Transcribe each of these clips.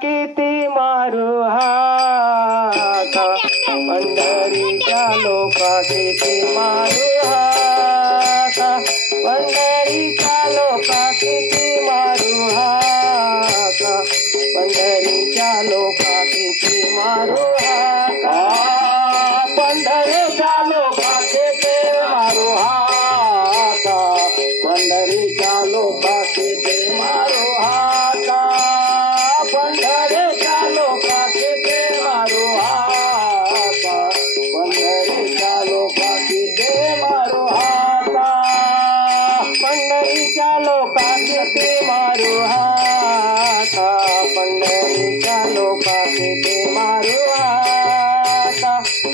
किती मारू हाका पंढरीच्या लोका किती मारू हाका पंढरीच्या लोका किती मारू हाका पंढरीच्या लोका किती मारू हाका पंढरीच्या लोका किती मारू हाका पंढरीच्या लोका किती मारू हाका पंढरीच्या लोका किती मारू हाका पंढरीच्या लोका किती मारू हाका पंढरीच्या लोका किती मारू हाका पंढरीच्या लोका किती मारू हाका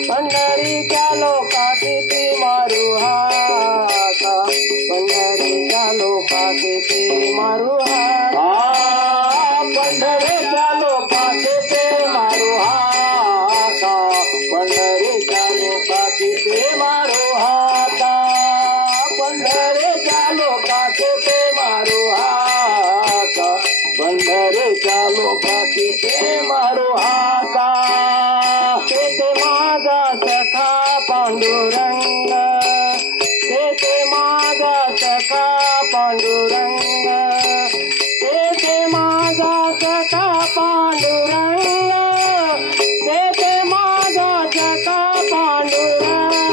पंढरीच्या लोका किती मारू हाका पंढरीच्या लोका किती मारू हाका पंढरीच्या लोका किती मारू हाका पंढरीच्या लोका किती मारू हाका पंढरीच्या लोका किती मारू हाका पंढरीच्या लोका किती मारू हाका तेथे माझा सखा पांडुरंग तेथे माझा सखा पांडुरंग तेथे माझा सखा पांडुरंग तेथे माझा सखा पांडुरंग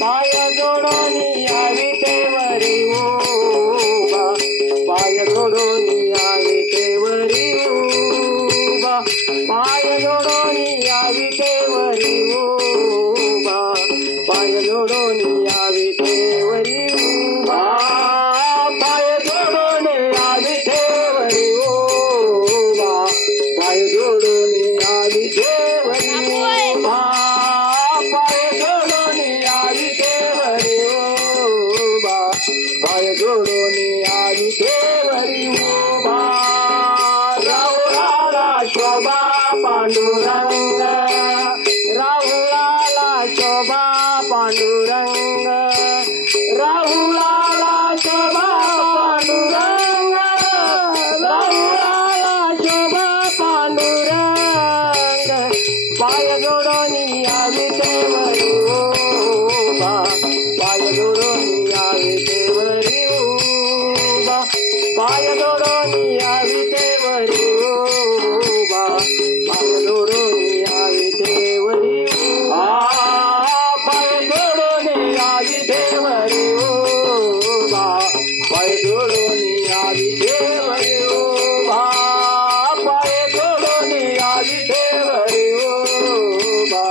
पाय जोडून यावी तेवरी उभा पाय जोडून यावी तेवरी उभा पाय जोडून यावी तेवरी उभा पाय जोडून यावी तेवरी उभा पाय जोडून यावी तेवरी उभा पाय जोडून यावी तेवरी उभा पाय जोडून यावी तेवरी उभा पाय जोडून यावी तेवरी उभा राहुलाला शोभा पांडुरंग राहुलाला शोभा पांडुरंग राहुलाला शोभा पांडुरंग राहुलाला शोभा पांडुरंग पाय जोडून यावी तेवरी उभा पाय जोडून यावी तेवरी उभा पाय जोडून यावी तेवरी उभा पाय जोडून यावी तेवरी उभा पाय जोडून यावी तेवरी उभा पाय जोडून यावी तेवरी उभा पाय जोडून यावी तेवरी उभा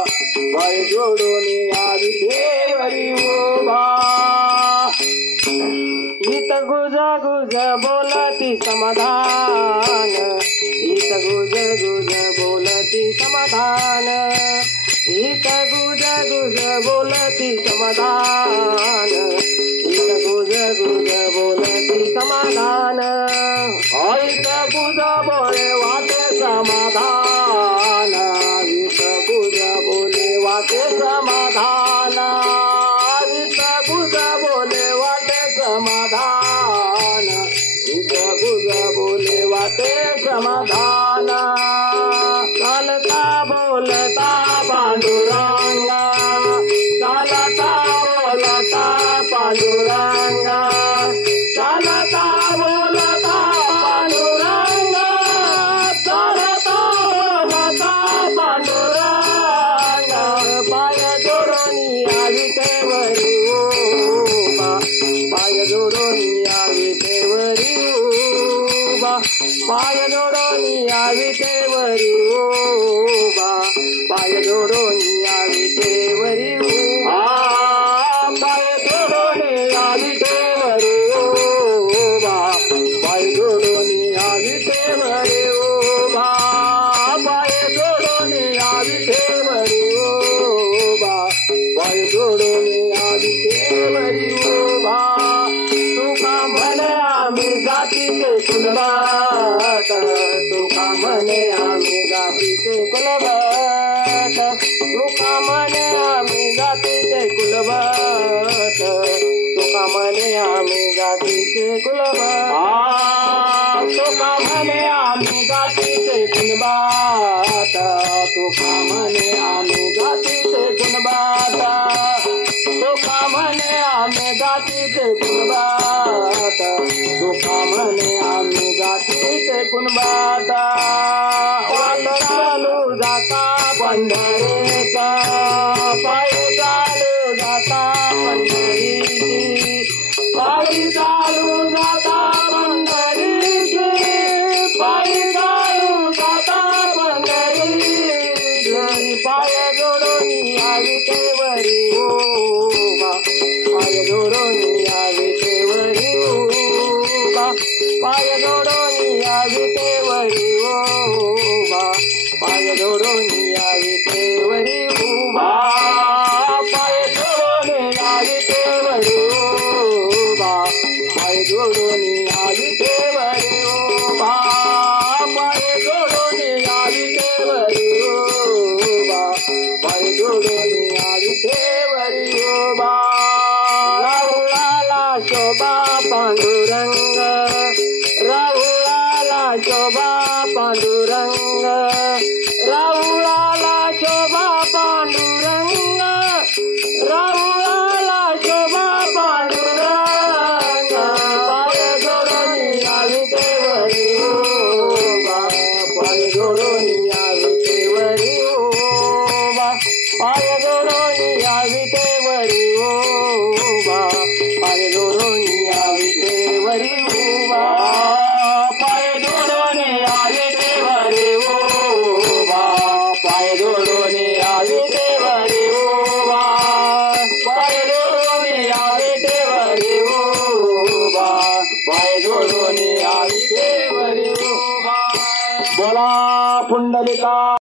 पाय जोडून यावी तेवरी उभा इत गुज गुज बोलती समाधान इत गुज गुज बोलती समाधान इत गुज गुज बोलती समाधान इत गुज गुज बोलती समाधान इत गुज बोले वाटे समाधान इत गुज बोले वाटे समाधान इत गुज बोले वाटे समाधान इत गुज बोले वाटे समाधान चालता बोलता पांडुरंग चालता बोलता पांडुरंग चालता पाय जोडून यावी तेवरी उभा पाय जोडून यावी तेवरी उभा पाय जोडून यावी तेवरी उभा पाय जोडून यावी तेवरी उभा पाय जोडून यावी तेवरी उभा पाय जोडून यावी तेवरी उभा तुका म्हणे आम्ही जातीचे कुलबाट तुका म्हणे आम्ही जातीचे कुलबाट तुका म्हणे आम्ही जातीचे कुलबाट तुका म्हणे आम्ही जातीचे कुलबाट तुका म्हणे आम्ही जातीचे कुलबाट तुका म्हणे आम्ही जातीचे कुलबाट तुका म्हणे आम्ही जातीचे कुलबाट तुका म्हणे आम्ही जातीचे कुलबाट वाट चालू जाता पंढरीचा पायी चालू जाता पंढरीची पायी चालू जाता पंढरीची पायी चालू जाता पंढरीची पाय जोडून यावी तेवरी उभा पाय जोडून यावी तेवरी उभा पाय जोडून यावी तेवरी उभा पाय जोडून यावी तेवरी उभा पाय जोडून यावी तेवरी उभा पाय जोडून यावी तेवरी उभा पाय जोडून यावी तेवरी उभा पाय जोडून यावी तेवरी उभा राहुळाला शोभा पांडुरंग राहुळाला शोभा पांडुरंग राहुळाला शोभा पांडुरंग राहुळाला शोभा पांडुरंग पाय जोडून यावी तेवरी उभा पाय जोडून यावी तेवरी उभा पाय जोडून यावी तेवरी उभा पाय जोडून यावी तेवरी उभा पाय जोडून यावी तेवरी उभा पाय जोडून यावी तेवरी उभा पाय जोडून यावी तेवरी उभा पाय जोडून यावी तेवरी उभा बोला पुंडलिका